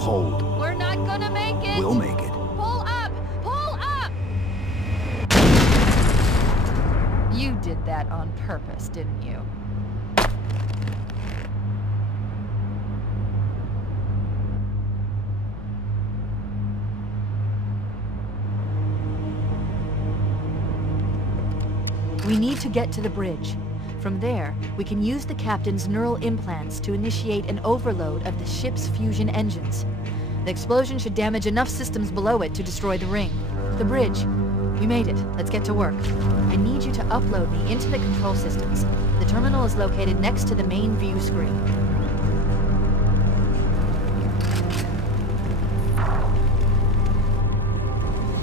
We'll hold. We're not gonna make it! We'll make it. Pull up! Pull up! You did that on purpose, didn't you? We need to get to the bridge. From there, we can use the captain's neural implants to initiate an overload of the ship's fusion engines. The explosion should damage enough systems below it to destroy the ring. The bridge. We made it. Let's get to work. I need you to upload me into the control systems. The terminal is located next to the main view screen.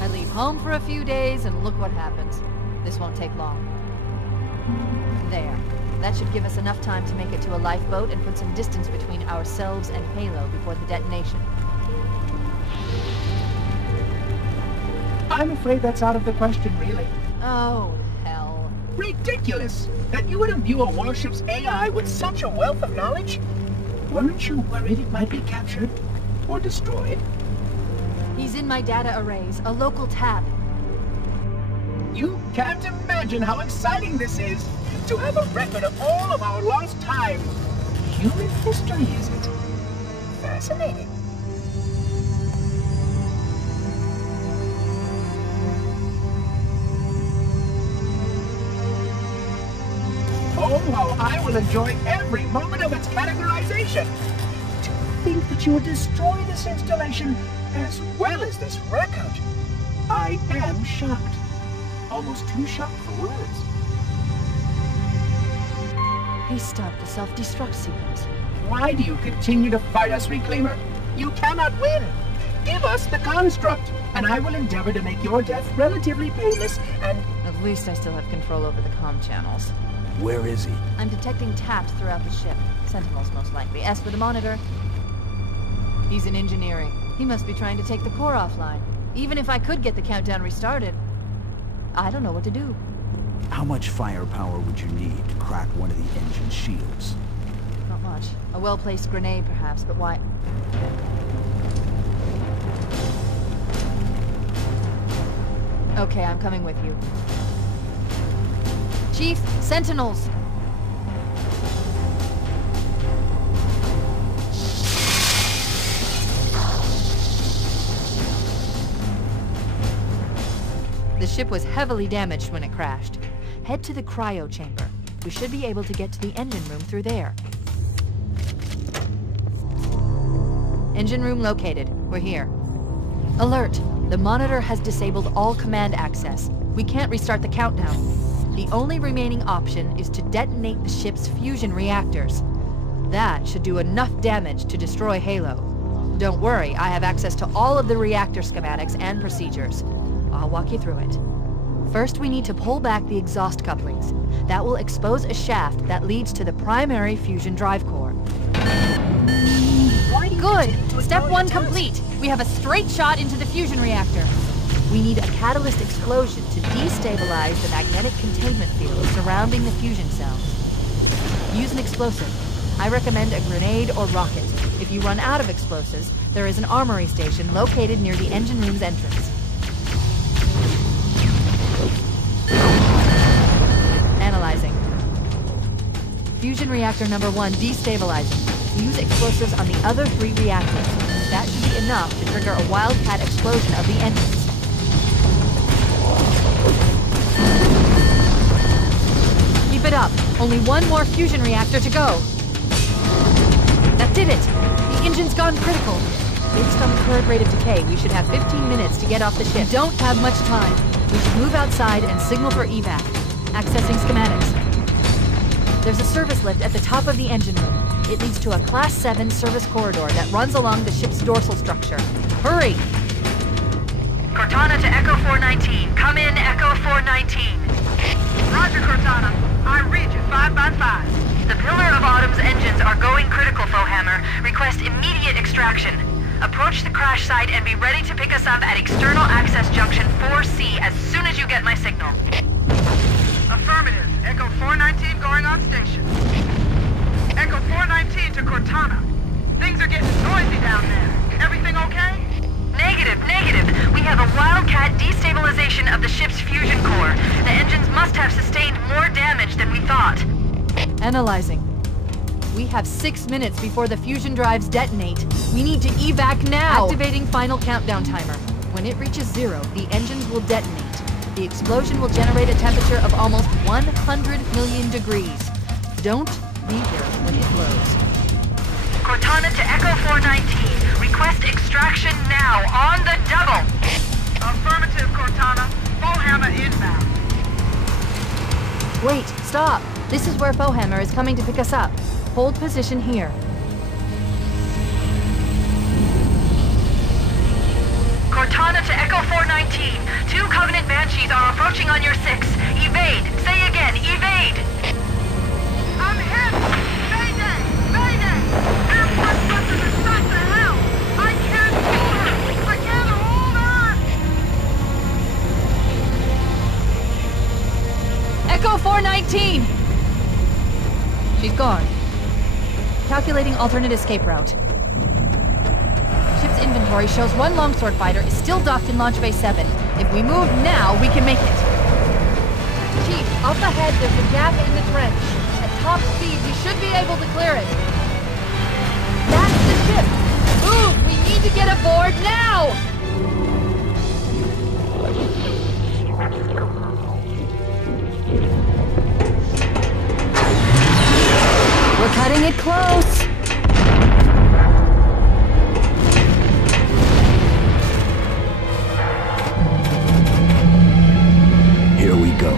I leave home for a few days and look what happens. This won't take long. There. That should give us enough time to make it to a lifeboat and put some distance between ourselves and Halo before the detonation. I'm afraid that's out of the question, really. Oh, hell. Ridiculous! That you would imbue a warship's AI with such a wealth of knowledge? Weren't you worried it might be captured? Or destroyed? He's in my data arrays, a local tab. You can't imagine how exciting this is! To have a record of all of our lost time! Human history, is it? Fascinating. Oh, how I will enjoy every moment of its categorization! To think that you would destroy this installation as well as this record! I am shocked. Almost too shocked for words. He stopped the self-destruct sequence. Why do you continue to fight us, Reclaimer? You cannot win! Give us the construct, and I will endeavor to make your death relatively painless and... At least I still have control over the comm channels. Where is he? I'm detecting taps throughout the ship. Sentinels, most likely. As for the monitor, he's in engineering. He must be trying to take the core offline. Even if I could get the countdown restarted, I don't know what to do. How much firepower would you need to crack one of the engine shields? Not much. A well-placed grenade, perhaps, but why? Okay, I'm coming with you. Chief, Sentinels! The ship was heavily damaged when it crashed. Head to the cryo chamber. We should be able to get to the engine room through there. Engine room located. We're here. Alert! The monitor has disabled all command access. We can't restart the countdown. The only remaining option is to detonate the ship's fusion reactors. That should do enough damage to destroy Halo. Don't worry, I have access to all of the reactor schematics and procedures. I'll walk you through it. First, we need to pull back the exhaust couplings. That will expose a shaft that leads to the primary fusion drive core. Good! Step 1 complete! We have a straight shot into the fusion reactor. We need a catalyst explosion to destabilize the magnetic containment field surrounding the fusion cells. Use an explosive. I recommend a grenade or rocket. If you run out of explosives, there is an armory station located near the engine room's entrance. Analyzing. Fusion reactor number 1 destabilizing. Use explosives on the other 3 reactors. That should be enough to trigger a wildcat explosion of the engines. Keep it up. Only 1 more fusion reactor to go. That did it! The engine's gone critical. Based on the current rate of decay, we should have 15 minutes to get off the ship. We don't have much time. We should move outside and signal for evac. Accessing schematics. There's a service lift at the top of the engine room. It leads to a Class 7 service corridor that runs along the ship's dorsal structure. Hurry! Cortana to Echo 419. Come in, Echo 419. Roger, Cortana. I read you 5 by 5. The Pillar of Autumn's engines are going critical, Fohammer. Request immediate extraction. Approach the crash site and be ready to pick us up at External Access Junction 4C as soon as you get my signal. Affirmative. Echo 419 going on station. Echo 419 to Cortana. Things are getting noisy down there. Everything okay? Negative, negative. We have a wildcat destabilization of the ship's fusion core. The engines must have sustained more damage than we thought. Analyzing. We have 6 minutes before the fusion drives detonate. We need to evac now! Activating final countdown timer. When it reaches 0, the engines will detonate. The explosion will generate a temperature of almost 100 million degrees. Don't be here when it blows. Cortana to Echo 419. Request extraction now, on the double! Affirmative, Cortana. Foehammer inbound. Wait, stop! This is where Foehammer is coming to pick us up. Hold position here. Cortana to Echo 419. 2 Covenant Banshees are approaching on your 6. Evade! Say again, evade! I'm hit! Mayday! Mayday! Air Force buses are shot to hell! I can't hold her! I can't hold her! Echo 419! She's gone. Calculating alternate escape route. Ship's inventory shows 1 longsword fighter is still docked in Launch Bay 7. If we move now, we can make it. Chief, up ahead there's a gap in the trench. At top speed, we should be able to clear it. That's the ship! Move! We need to get aboard now! We're cutting it close! Here we go.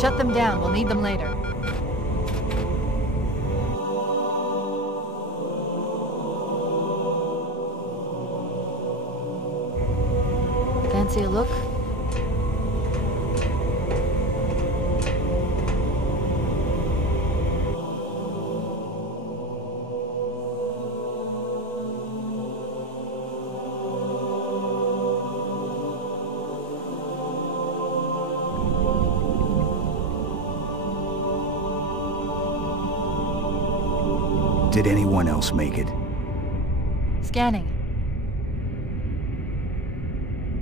Shut them down. We'll need them later. Fancy a look? Did anyone else make it? Scanning.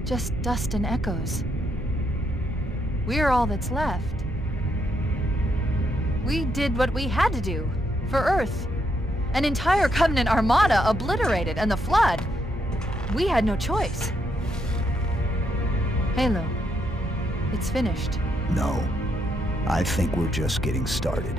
Just dust and echoes. We're all that's left. We did what we had to do. For Earth. An entire Covenant armada obliterated, and the Flood. We had no choice. Halo. It's finished. No. I think we're just getting started.